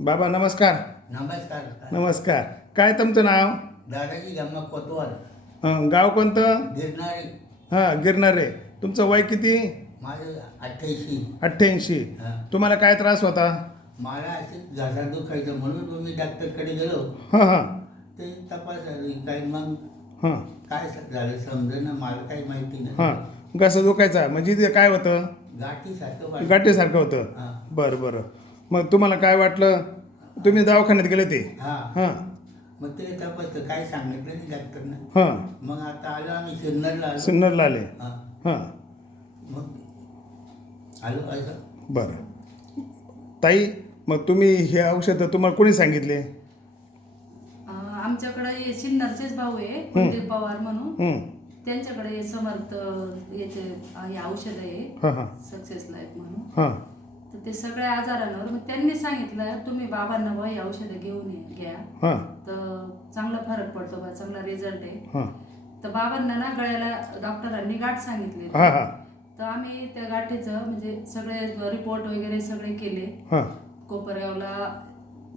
बाबा नमस्कार. नमस्कार. नमस्कार. काय तुमचं नाव? दादाजी गम्मा कोतवाल. गाव कोणतं? गिरणारे. हां, गिरणारे. तुमचं वय किती? माझं 88. 88. हां. तुम्हाला काय त्रास होता? मला असे घसा दुखायचं म्हणून मी डॉक्टरकडे गेलो. हां हां ते तपास झाली काय मग हां काय झालं समजेना मला काही माहिती नाही. हां घसा दुखायचा म्हणजे ते काय होतं? गाठीसारखं वाटलं. गाठीसारखं होतं. हां. बरं बरं. मग तुम्हाला काय वाटलं? तुम्ही दवाखान्यात गेले ते? हां. हां मग ते तपासलं काय सांगितलं नाही डॉक्टरनं. हां मग आता आलो आम्ही सिन्नरला आलो. सिन्नरला आले. हां. हां मग आलो असं. बरं. ताई, मग तुम्ही हे औषधं तुम्हाला कोणी सांगितले? आमच्याकडे सिन्नरचेच भाऊ आहे कुलदीप पवार म्हणून. हं. त्यांच्याकडे समर्थ याचे हे औषध आहे हां हां सक्सेस लाईफ म्हणून. हां तर ते सगळ्या आजारांवर मग त्यांनी सांगितलं तुम्ही बाबांना बा ही औषधं घेऊन घ्या हां तर चांगला फरक पडतो बा, चांगला रिझल्ट आहे. हां तर बाबांना ना गळ्याला डॉक्टरांनी गाठ सांगितली. हां हां तर आम्ही त्या गाठीचं म्हणजे सगळे रिपोर्ट वगैरे सगळे केले. हां कोपऱ्यावला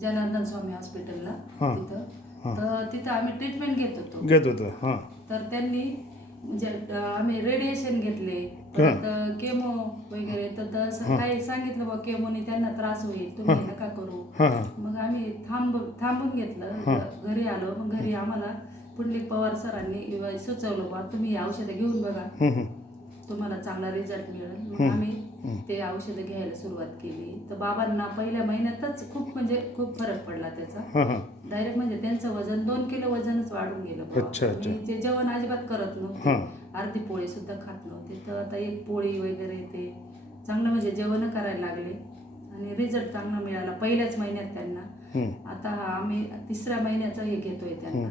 जनार्दन स्वामी हॉस्पिटलला हां. तिथं. हां. तर तिथं आम्ही ट्रीटमेंट घेत होतो. घेत होतं. हां तर त्यांनी म्हणजे आम्ही रेडिएशन घेतले, परत केमो वगैरे. तर तसं काही सांगितलं बा केमोने त्यांना त्रास होईल, तुम्ही नका करू. हां हां मग आम्ही थांबून घेतलं. घरी आलो. मग घरी आम्हाला पुंडलिक पवार सरांनी सुचवलं बा तुम्ही ही औषधं घेऊन बघा, हं, हं. तुम्हाला चांगला रिझल्ट मिळेल. मग आम्ही ते औषधं घ्यायला सुरुवात केली. तर बाबांना पहिल्या महिन्यातच खूप फरक पडला त्याचा. हां हां डायरेक्ट म्हणजे त्यांचं वजन 2 किलो वजनच वाढून गेलं बुवा. अच्छा, अच्छा. आणि ते जेवण अजिबात करत नव्हते. हां. अर्धी पोळी सुद्धा खात नव्हते. तर आता एक पोळी वगैरे ते चांगलं म्हणजे जेवण करायला लागले आणि रिझल्ट चांगला मिळाला पहिल्याच महिन्यात त्यांना. हं. आता आम्ही 3ऱ्या महिन्याचं हे घेतोय त्यांना.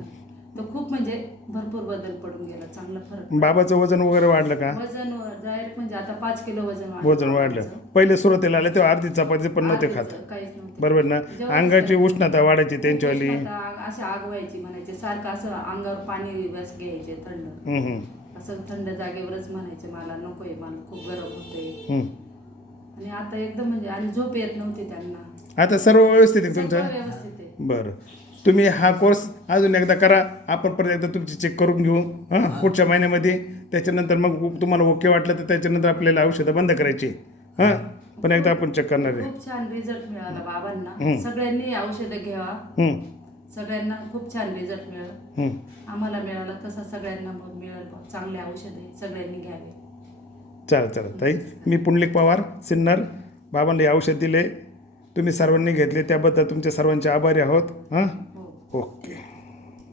तर खूप म्हणजे भरपूर बदल पडून गेला, चांगला फरक. बाबाचं वजन वगैरे वाढलं का? वजन डायरेक्ट म्हणजे आता 5 किलो वजन वजन वाढलं. पहिले सुरुवातीला आले तेव्हा अर्धी चपाती पण नव्हते खात. काहीच नव्हतं. बरोबर ना? अंगाची उष्णता वाढायची त्यांच्यावाली. अशी आग व्हायची म्हणायचे, सारखं असं अंगावर पाणी बस घ्यायचे थंड. हं, हं. असं थंड जागेवरच म्हणायचे मला नकोय, मला खूप गरम होतंय. हं. आणि आता एकदम म्हणजे आणि झोप येत नव्हती त्यांना. आता सर्व व्यवस्थित आहे सगळं तुमचं? व्यवस्थित आहे. बरं. तुम्ही हा कोर्स अजून एकदा करा. आपण परत एकदा तुमची चेक करून घेऊ हां पुढच्या महिन्यामध्ये. त्याच्यानंतर मग तुम्हाला ओके वाटलं तर त्याच्यानंतर आपल्याला औषधं बंद करायची. हां पण एकदा आपण चेक करणार आहे. खूप छान रिझल्ट मिळाला बाबांना. सगळ्यांनी औषधं घ्यावा. हं, सगळ्यांना खूप छान रिझल्ट मिळाला. हं. आम्हाला मिळाला तसा सगळ्यांना मग मिळेल बा. चांगले औषधे सगळ्यांनी घ्यावे. चला ताई, मी पुंडलिक पवार सिन्नर. बाबांना हे औषध दिले, तुम्ही सर्वांनी घेतले त्याबद्दल तुमच्या सर्वांचे आभारी आहोत. हां हो. ओके.